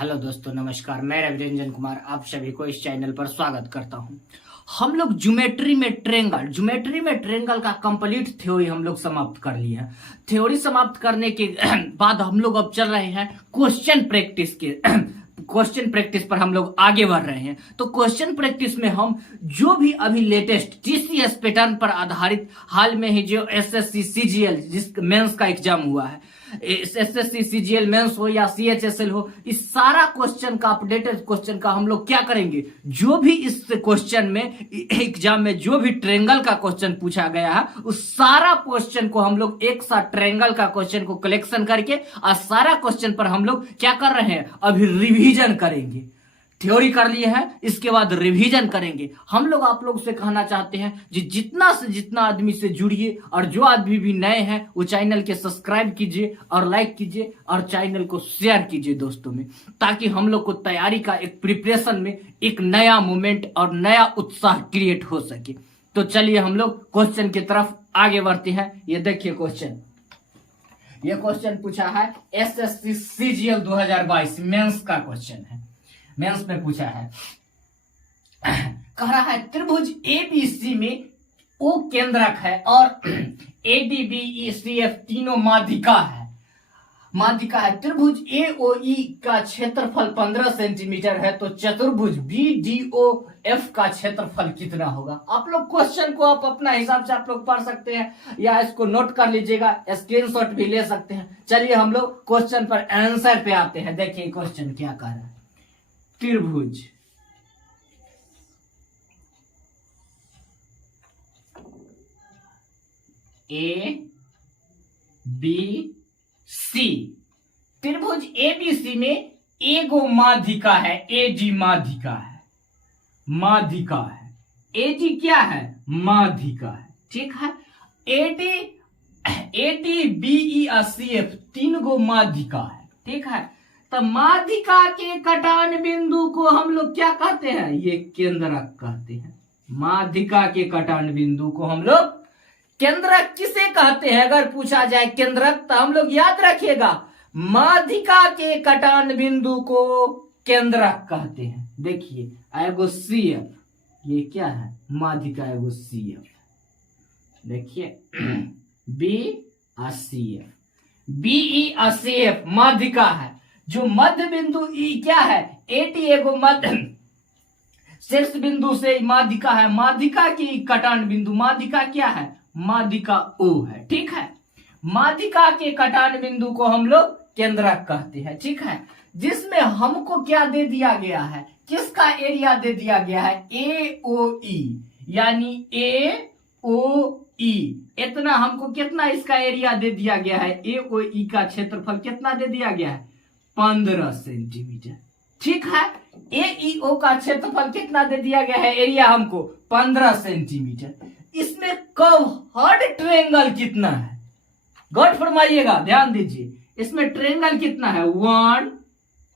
Hello दोस्तों, नमस्कार। मैं रविरंजन कुमार आप सभी को इस चैनल पर स्वागत करता हूं। हम लोग ज्योमेट्री में ट्रेंगल का कंप्लीट थ्योरी हम लोग समाप्त कर लिए हैं। थ्योरी समाप्त करने के बाद हम लोग अब चल रहे हैं क्वेश्चन प्रैक्टिस के क्वेश्चन प्रैक्टिस पर हम लोग आगे बढ़ रहे हैं। तो क्वेश्चन प्रैक्टिस में हम जो भी अभी लेटेस्ट टीसीएस पैटर्न पर आधारित हाल में ही जो एसएससी सीजीएल जिस मेंस का एग्जाम हुआ है, एसएससी सीजीएल मेंस हो या सीएचएसएल हो, इस सारा क्वेश्चन का अपडेटेड क्वेश्चन का हम लोग क्या करेंगे, जो भी इस क्वेश्चन में एग्जाम में जो भी ट्रायंगल का क्वेश्चन पूछा गया है उस सारा क्वेश्चन को हम लोग एक साथ ट्रायंगल का क्वेश्चन को कलेक्शन करके और सारा क्वेश्चन पर हम लोग क्या कर रहे हैं, अभी रिवीजन करेंगे। थ्योरी कर लिए हैं, इसके बाद रिवीजन करेंगे। हम लोग आप लोग से कहना चाहते हैं कि जितना से जितना आदमी से जुड़िए और जो आदमी भी नए हैं वो चैनल के सब्सक्राइब कीजिए और लाइक कीजिए और चैनल को शेयर कीजिए दोस्तों में, ताकि हम लोग को तैयारी का एक प्रिपरेशन में एक नया मोमेंट और नया उत्साह क्रिएट हो सके। तो चलिए हम लोग क्वेश्चन की तरफ आगे बढ़ते हैं। ये देखिए क्वेश्चन, ये क्वेश्चन पूछा है एसएससी सीजीएल 2022 मेंस का क्वेश्चन है। मेंस में पूछा है, कह रहा है त्रिभुज एबीसी में ओ केंद्रक है और एडीबीईसीएफ तीनों माध्यिका है। त्रिभुज एओई का क्षेत्रफल 15 सेंटीमीटर है, तो चतुर्भुज बीडीओएफ का क्षेत्रफल कितना होगा। आप लोग क्वेश्चन को आप अपना हिसाब से आप लोग पढ़ सकते हैं या इसको नोट कर लीजिएगा, स्क्रीनशॉट भी ले सकते हैं। चलिए हम लोग क्वेश्चन पर आंसर पे आते हैं। देखिए क्वेश्चन क्या कह रहा है। त्रिभुज ए बी सी, त्रिभुज एबीसी में एगो माध्यिका है, एडी माध्यिका है, एडी क्या है, माध्यिका है, ठीक है। एडी बीई और सीएफ तीन गो माध्यिका है, ठीक है। तो माध्यिका के कटान बिंदु को हम लोग क्या कहते हैं, ये केंद्रक कहते हैं। माध्यिका के कटान बिंदु को हम लोग केंद्रक किसे कहते हैं, अगर पूछा जाए केंद्रक तो हम लोग याद रखिएगा माध्यिका के कटान बिंदु को केंद्रक कहते हैं। देखिए एगो सीएफ, ये क्या है, माध्यिका एगो सीएफ, देखिए बी और सीएफ, बीई और सीएफ माध्यिका है। जो मध्य बिंदु ई क्या है, एटी एगो मध्य शीर्ष बिंदु से माध्यिका है। माध्यिका की कटान बिंदु, माध्यिका क्या है, माध्यिका ओ है, ठीक है। माध्यिका के कटान बिंदु को हम लोग केंद्रक कहते हैं, ठीक है। जिसमें हमको क्या दे दिया गया है, किसका एरिया दे दिया गया है, एओई, यानी एओई, इतना हमको कितना इसका एरिया दे दिया गया है, एओई का क्षेत्रफल कितना दे दिया गया है, 15 सेंटीमीटर, ठीक है। एईओ का क्षेत्रफल कितना दे दिया गया है, एरिया हमको 15 सेंटीमीटर। इसमें कर्व्ड ट्रायंगल कितना है, गौर फरमाइएगा, ध्यान दीजिए। इसमें ट्रायंगल कितना है, 1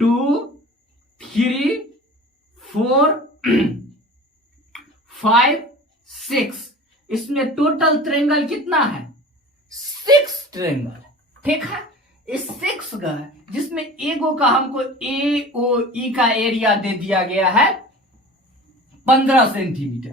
2 3 4 5 6, इसमें टोटल ट्रायंगल कितना है, 6 ट्रायंगल, ठीक है। इस 6 का जिसमें एगो का हमको एओई का एरिया दे दिया गया है 15 सेंटीमीटर,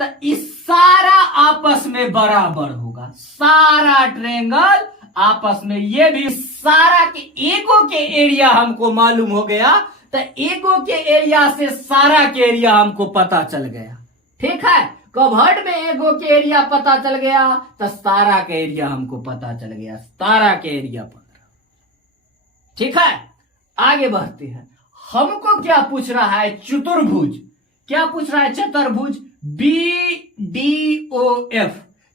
तो इस सारा आपस में बराबर होगा, सारा ट्रायंगल आपस में, ये भी सारा के एगो के एरिया हमको मालूम हो गया, तो एगो के एरिया से सारा के एरिया हमको पता चल गया, ठीक है। कवर्ड में एगो के एरिया पता चल गया तो सारा का एरिया हमको पता चल गया, सारा के एरिया 15, ठीक है। आगे बढ़ते हैं। हमको क्या पूछ रहा है, चतुर्भुज, क्या पूछ रहा है, चतुर्भुज बीडीओएफ,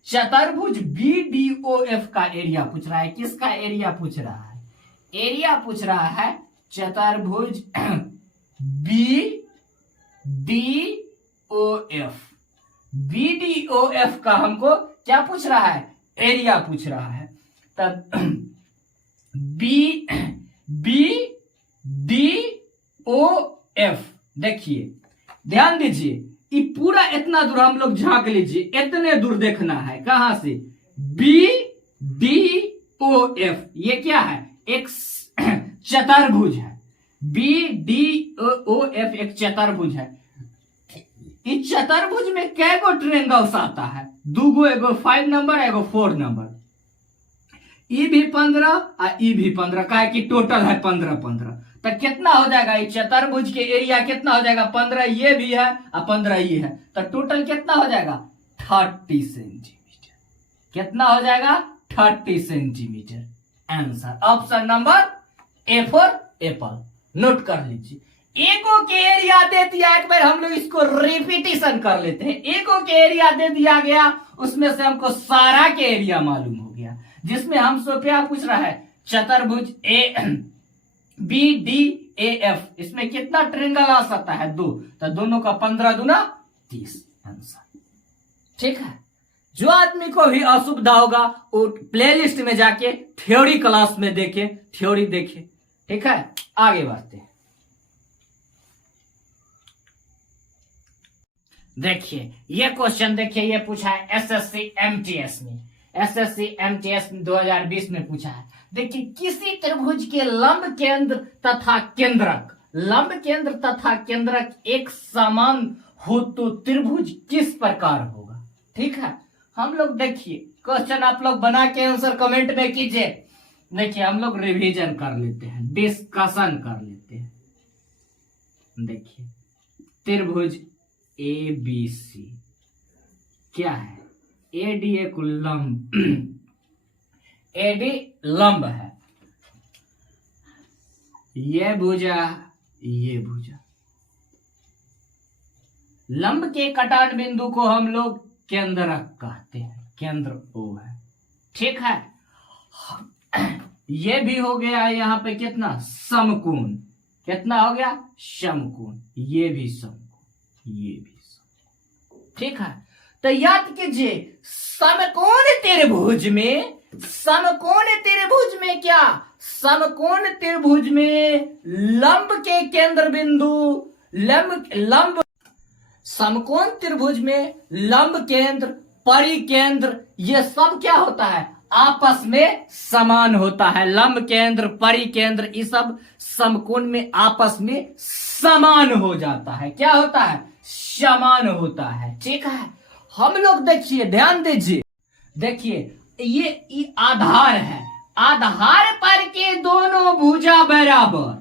चतुर्भुज बीडीओएफ का एरिया पूछ रहा है। किसका एरिया पूछ रहा है, एरिया पूछ रहा है चतुर्भुज बीडीओएफ, बीडीओएफ का हमको क्या पूछ रहा है, एरिया पूछ रहा है। तब बीडीओएफ, देखिए ध्यान दीजिए, ये पूरा इतना दूर हम लोग झांक लीजिए, इतने दूर देखना है, कहां से, बीडीओएफ, ये क्या है, एक चतुर्भुज है, बी डी ओ एफ एक चतुर्भुज है। इस चतुर्भुज में कै गो ट्रेंगल्स आता है? 2 गो, एगो 5 नंबर, एगो 4 नंबर। ई भी 15 और ई भी 15, का है कि टोटल है 15। तो कितना हो जाएगा? इस चतुर्भुज के एरिया कितना हो जाएगा? 15 ये भी है और 15 ये है, तो टोटल कितना हो जाएगा? 30 सेंटीमीटर। कितना हो जाएगा? 30 centimetre. Answer option number A for Apple. Note कर लीजिए। एगो के एरिया दे दिया, एक बार हम लोग इसको रिपीटिशन कर लेते हैं। एगो के एरिया दे दिया गया, उसमें से हमको सारा के एरिया मालूम हो गया, जिसमें हमसे क्या पूछ रहा है? चतुर्भुज A B D A F, इसमें कितना ट्रेंगल आ सकता है? 2, तो दोनों का 15 दूना 30 आंसर। ठीक है। जो आदमी को भी असुविधा होगा वो प्लेलिस्ट में जाके थ्योरी क्लास में देखे, थ्योरी देखे। ठीक है, आगे बढ़ते हैं। देखिए ये क्वेश्चन, देखिए ये पूछा है एसएससी एमटीएस में। एसएससी एमटीएस में 2020 में पूछा है। देखिए किसी त्रिभुज के लंब केंद्र तथा केंद्रक, लंब केंद्र तथा केंद्रक एक समान हो तो त्रिभुज किस प्रकार होगा? ठीक है, हम लोग देखिए क्वेश्चन आप लोग बना के आंसर कमेंट में कीजिए। देखिए हम लोग रिवीजन कर लेते हैं, डिस्कशन कर लेते हैं। देखिए त्रिभुज ए बी सी क्या है? एडी एक लंब, एडी लंब है, ये भुजा, ये भुजा। लंब के कटान बिंदु को हम लोग केंद्रक कहते हैं, केंद्र ओ है। ठीक है, ये भी हो गया यहाँ पे कितना? समकोण। कितना हो गया? समकोण। ये भी समकोण, ये भी समकोण। ठीक है, तो याद कीजिए समकोण त्रिभुज में, समकोण त्रिभुज में क्या? समकोण त्रिभुज में लंब के केंद्र बिंदु, लंब समकोण त्रिभुज में लंब केंद्र, परिकेंद्र, ये सब क्या होता है? आपस में समान होता है। लंब केंद्र, परिकेंद्र, ये सब समकोण में आपस में समान हो जाता है। क्या होता है? समान होता है। ठीक है, हम लोग देखिए, ध्यान दीजिए, देखिए ये आधार है। आधार पर के दोनों भुजा बराबर,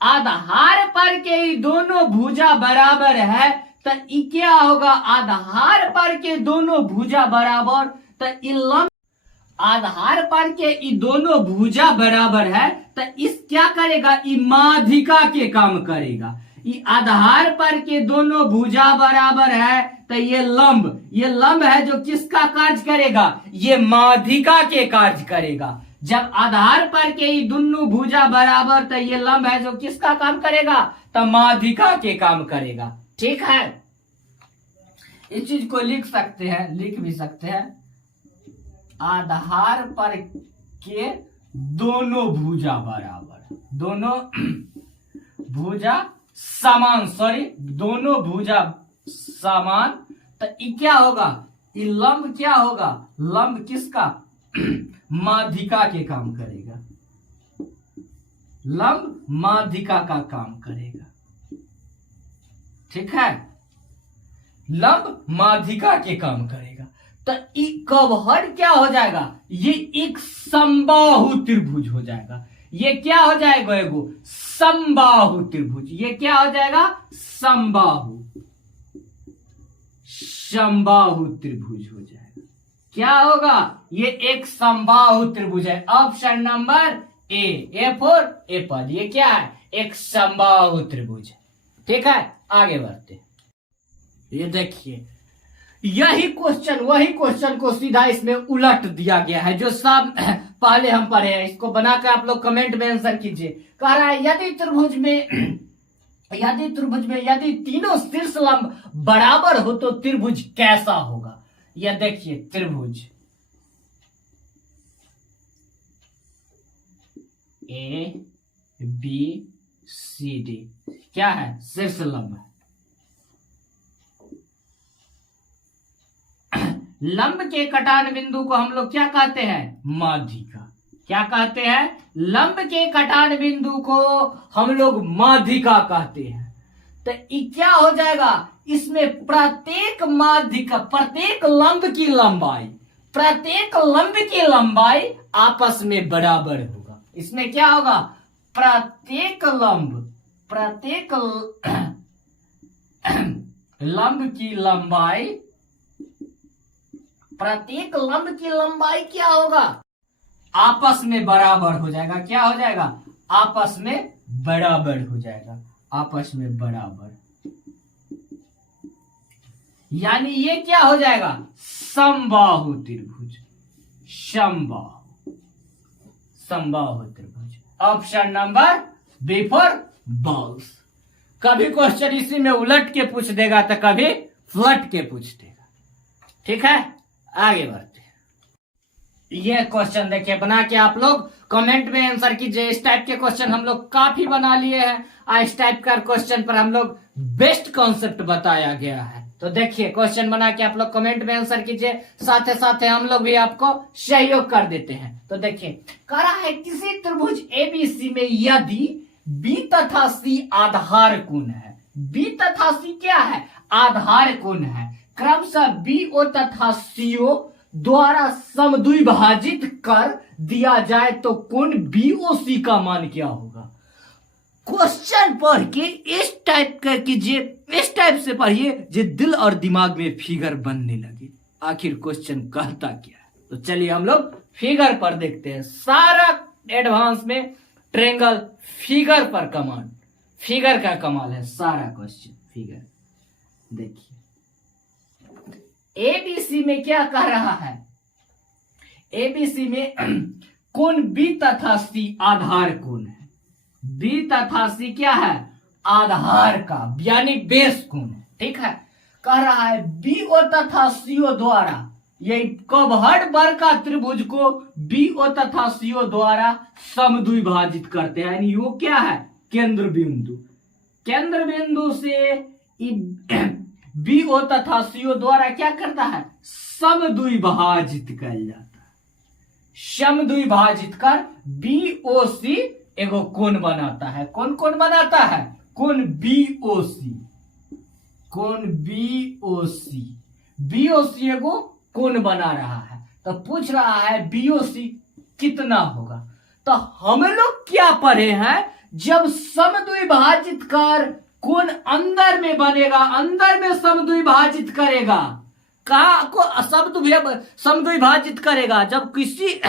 आधार पर के दोनों भुजा बराबर है, तो ये क्या होगा? आधार पर के दोनों भुजा बराबर, तो ये लंब, आधार पर के ये दोनों भुजा बराबर है, तो इस क्या करेगा? ये माध्यिका के काम करेगा। ये आधार पर के दोनों भुजा बराबर है, तो ये लंब है जो किसका कार्य करेगा? ये माध्यिका के कार्य करेगा। जब आधार पर के ये दोनों भुजा बराबर, तो ये लंब है जो किसका काम करेगा? तो माध्यिका के काम करेगा। ठीक है, इस चीज को लिख सकते हैं, लिख भी सकते हैं। आधार पर के दोनों भुजा बराबर, दोनों भुजा समान, सॉरी दोनों भुजा समान, तो ये क्या होगा? ये लंब क्या होगा? लंब किसका? माध्यिका के काम करेगा। लंब माध्यिका का काम करेगा। ठीक है, लंब माध्यिका के काम करेगा। तो कवहर क्या हो जाएगा? ये एक समबाहु त्रिभुज हो जाएगा। ये क्या हो जाएगा? एगो समबाहु त्रिभुज। ये क्या हो जाएगा? समबाहु, समबाहु त्रिभुज हो जाएगा। क्या होगा? ये एक समबाहु त्रिभुज है। Option number A for Apple. ये क्या है? एक समबाहु त्रिभुज है। ठीक है, आगे बढ़ते हैं। ये देखिए यही क्वेश्चन, वही क्वेश्चन को सीधा इसमें उलट दिया गया है, जो सब पहले हम पढ़े हैं। इसको बनाकर आप लोग कमेंट में आंसर कीजिए। कह रहा है यदि त्रिभुज में यदि तीनों शीर्ष लंब बराबर हो तो त्रिभुज कैसा होगा? यह देखिए त्रिभुज ए बी सी डी क्या है? शीर्ष लंब है। लंब के कटान बिंदु को हम लोग क्या कहते हैं? माध्यिका। क्या कहते हैं? लंब के कटान बिंदु को हम लोग माध्यिका कहते हैं। तो ये क्या हो जाएगा? इसमें प्रत्येक माध्यिका, प्रत्येक लंब की लंबाई आपस में बराबर होगा। इसमें क्या होगा? प्रत्येक लंब की लंबाई क्या होगा? आपस में बराबर हो जाएगा। क्या हो जाएगा? आपस में बराबर हो जाएगा। आपस में बराबर, यानी ये क्या हो जाएगा? समबाहु त्रिभुज। समबाहु त्रिभुज। Option number B for balls. कभी क्वेश्चन इसी में उलट के पूछ देगा तो कभी फ्लट के पूछ देगा। ठीक है, आगे बढ़ते हैं। ये क्वेश्चन देखिए, बना के आप लोग कमेंट में आंसर कीजिए। इस टाइप के क्वेश्चन हम लोग काफी बना लिए हैं। इस टाइप का क्वेश्चन पर हम लोग बेस्ट कॉन्सेप्ट बताया गया है। तो देखिए, क्वेश्चन बना के आप लोग कमेंट में आंसर कीजिए, साथ ही हम लोग भी आपको सहयोग कर देते हैं। तो देखिए, कह रहा है किसी त्रिभुज एबीसी में यदि बी तथा सी आधार कोण है। बी तथा सी क्या है? आधार कोण है। क्रमशः बीओ तथा सीओ द्वारा समद्विभाजित कर दिया जाए तो कोण बीओसी का मान क्या होगा? क्वेश्चन पढ़ के इस टाइप का कीजिए, इस टाइप से पढ़िए जो दिल और दिमाग में फिगर बनने लगे। आखिर क्वेश्चन कहता क्या है? तो चलिए हम लोग फिगर पर देखते हैं। सारा एडवांस में ट्रायंगल फिगर पर कमांड, फिगर का कमाल है सारा क्वेश्चन। फिगर देखिए, एबीसी में क्या कह रहा है? एबीसी में कोण बी तथा सी आधार कोण है। बी तथा सी क्या है? आधार का, यानी बेस कोण है। ठीक है, कह रहा है बीओ तथा सीओ द्वारा, ये कवहट वर्ग का त्रिभुज को बीओ तथा सीओ द्वारा समद्विभाजित करते हैं। यानी वो क्या है? केंद्र बिंदु। केंद्र बिंदु से बीओ तथा सीओ द्वारा क्या करता है? समद्विभाजित कर जाता है। समद्विभाजित कर बीओसी एगो कोण बनाता है। कौन कोण बनाता है? कोण बीओसी। कोण बीओसी, बीओसी एगो कोण बना रहा है। तो पूछ रहा है बीओसी कितना होगा? तो हम लोग क्या पढ़े हैं? जब समद्विभाजित कर कोण अंदर में बनेगा, अंदर में समद्विभाजित करेगा। कहा को समद्विभाजित करेगा? जब किसी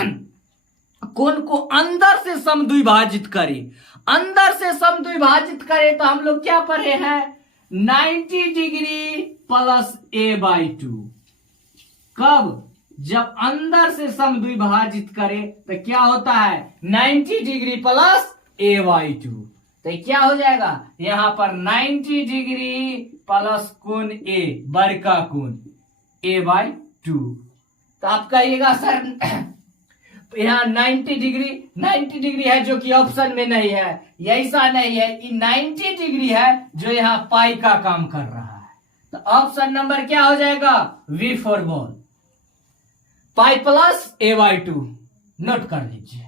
कोण को अंदर से समद्विभाजित करे, अंदर से समद्विभाजित करे तो हम लोग क्या पढ़े हैं? 90 डिग्री प्लस a/2। कब? जब अंदर से समद्विभाजित करे तो क्या होता है? 90 डिग्री प्लस a/2। तो क्या हो जाएगा? यहां पर 90 डिग्री प्लस कोण ए, वर्ग का कोण a/2। तो आप कहिएगा सर यहाँ 90 डिग्री है जो कि ऑप्शन में नहीं है। ऐसा नहीं है, ये 90 डिग्री है जो यहाँ पाई का काम कर रहा है। तो ऑप्शन नंबर क्या हो जाएगा? V for ball, pi plus a/2। Note कर लीजिए।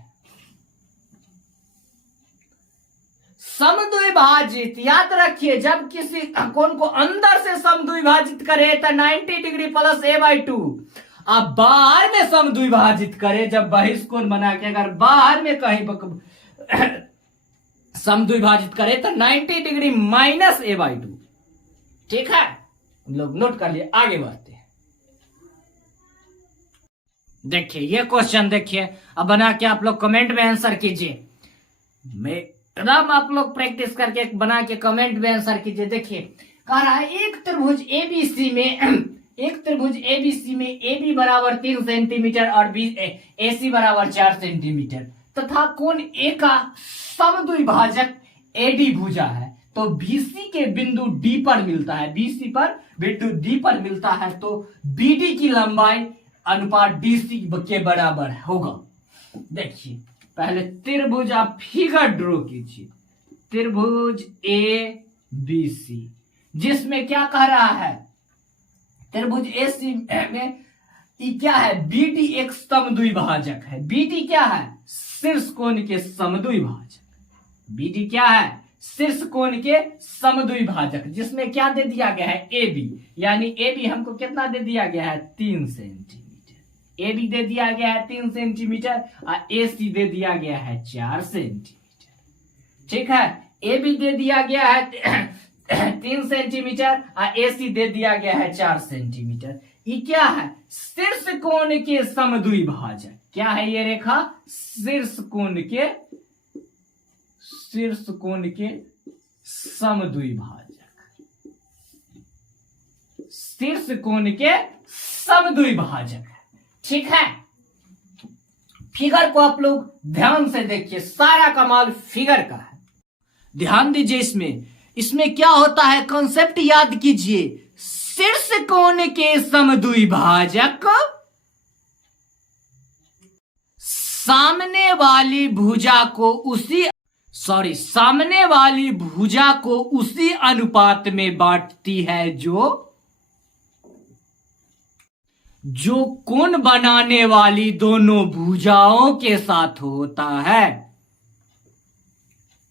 समद्विभाजित, याद रखिए, जब किसी कोण को अंदर से समद्विभाजित करे तो 90 डिग्री प्लस a/2। अब बाहर में समद्विभाजित करे, जब बहिष्कोण बना के अगर बाहर में कहीं समद्विभाजित करे तो 90 डिग्री माइनस a/2। ठीक है, हम लोग नोट कर लिए। आगे बढ़ते हैं। देखिए ये क्वेश्चन देखिए, अब बना के आप लोग कमेंट में आंसर कीजिए। मैडम आप लोग प्रैक्टिस करके बना के कमेंट में आंसर कीजिए। देखिए, कह रहा है एक त्रिभुज एबीसी में AB बराबर 3 सेंटीमीटर और AC बराबर 4 सेंटीमीटर तथा कोण A का समद्विभाजक AD भुजा है। तो BC के बिंदु D पर मिलता है, BC पर बिंदु D पर मिलता है, तो BD की लंबाई अनुपात DC के बराबर होगा। देखिए, पहले त्रिभुज आप फिगर ड्रॉ कीजिए। त्रिभुज ABC जिसमें क्या कह रहा है? त्रिभुज AC में क्या है? BD एक समद्विभाजक है। BD क्या है? शीर्ष कोण के समद्विभाजक। बीडी क्या है? शीर्ष कोण के समद्विभाजक, जिसमें क्या दे दिया गया है? ए बी, यानी ए बी हमको कितना दे दिया गया है? 3 सेंटीमीटर। ए बी दे दिया गया है 3 सेंटीमीटर और ए सी दे दिया गया है 4 सेंटीमीटर। ठीक है, ए बी दे दिया गया है 3 सेंटीमीटर और ए सी दे दिया गया है 4 सेंटीमीटर। ये क्या है? शीर्ष कोण के समद्विभाजक। क्या है ये रेखा? शीर्ष कोण के समद्विभाजक। शीर्ष कोण के समद्विभाजक। ठीक है, फिगर को आप लोग ध्यान से देखिए, सारा कमाल फिगर का है। ध्यान दीजिए, इसमें क्या होता है? कॉन्सेप्ट याद कीजिए। शीर्ष कोण के समद्विभाजक सामने वाली भुजा को उसी अनुपात में बांटती है जो कोण बनाने वाली दोनों भुजाओं के साथ होता है।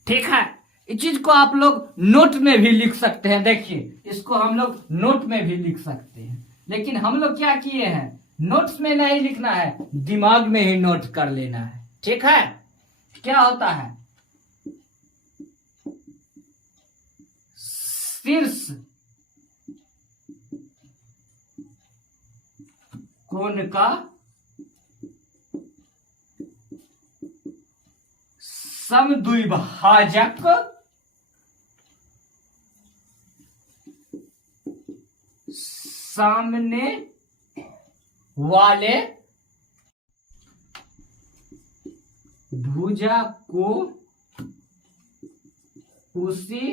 ठीक है, इस चीज को आप लोग नोट में भी लिख सकते हैं। देखिए, इसको हम लोग नोट में भी लिख सकते हैं, लेकिन हम लोग क्या किए हैं? नोट्स में नहीं लिखना है, दिमाग में ही नोट कर लेना है। ठीक है, क्या होता है? शीर्ष कोण का समद्विभाजक सामने वाले भुजा को उसी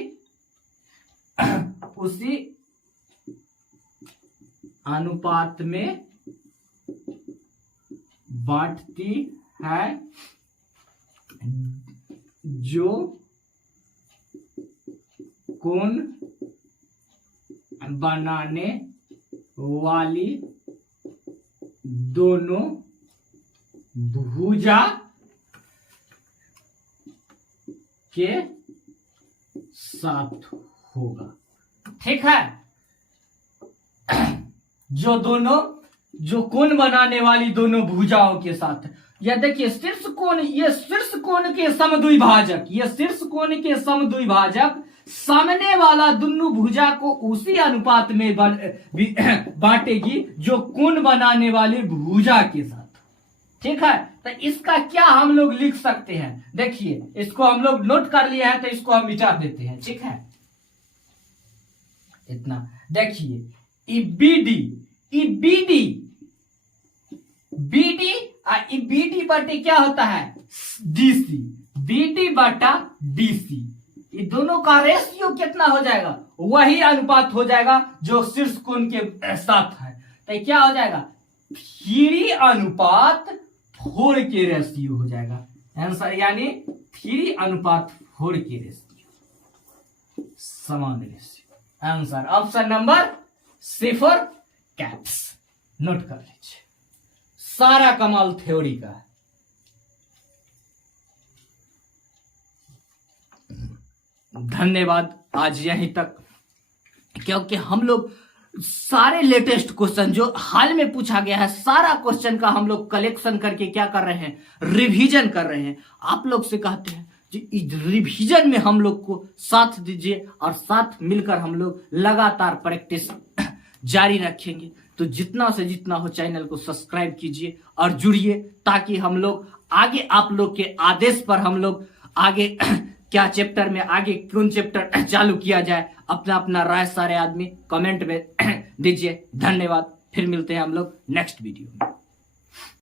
अनुपात में बांटती है जो कोण बनाने वाली दोनों भुजा के साथ होगा। ठीक है, जो कोण बनाने वाली दोनों भुजाओं के साथ। यह देखिए, शीर्ष कोण, ये शीर्ष कोण के समद्विभाजक, ये शीर्ष कोण के समद्विभाजक सामने वाला दोनों भुजा को उसी अनुपात में बांटेगी जो कोण बनाने वाली भुजा के साथ। ठीक है, तो इसका क्या हम लोग लिख सकते हैं? देखिए, इसको हम लोग नोट कर लिया है, तो इसको हम मिटा देते हैं। ठीक है, इतना देखिए, बीडी बटे क्या होता है? डीसी। बीडी बटा डीसी, ये दोनों का रेशियो कितना हो जाएगा? वही अनुपात हो जाएगा जो शीर्ष कोण के साथ है। तो क्या हो जाएगा? 3:4 के रेशियो हो जाएगा आंसर, यानी 3:4 के रेशियो, समान ratio. Answer option number C for caps. नोट कर लीजिए, सारा कमाल थ्योरी का है। धन्यवाद, आज यहीं तक, क्योंकि हम लोग सारे लेटेस्ट क्वेश्चन जो हाल में पूछा गया है, सारा क्वेश्चन का हम लोग कलेक्शन करके क्या कर रहे हैं? रिवीजन कर रहे हैं। आप लोग से कहते हैं इस रिवीजन में हम लोग को साथ दीजिए और साथ मिलकर हम लोग लगातार प्रैक्टिस जारी रखेंगे। तो जितना से जितना हो चैनल को सब्सक्राइब कीजिए और जुड़िए, ताकि हम लोग आगे आप लोग के आदेश पर हम लोग आगे क्या चैप्टर में आगे कौन चैप्टर चालू किया जाए, अपना अपना राय सारे आदमी कमेंट में दीजिए। धन्यवाद, फिर मिलते हैं हम लोग नेक्स्ट वीडियो में।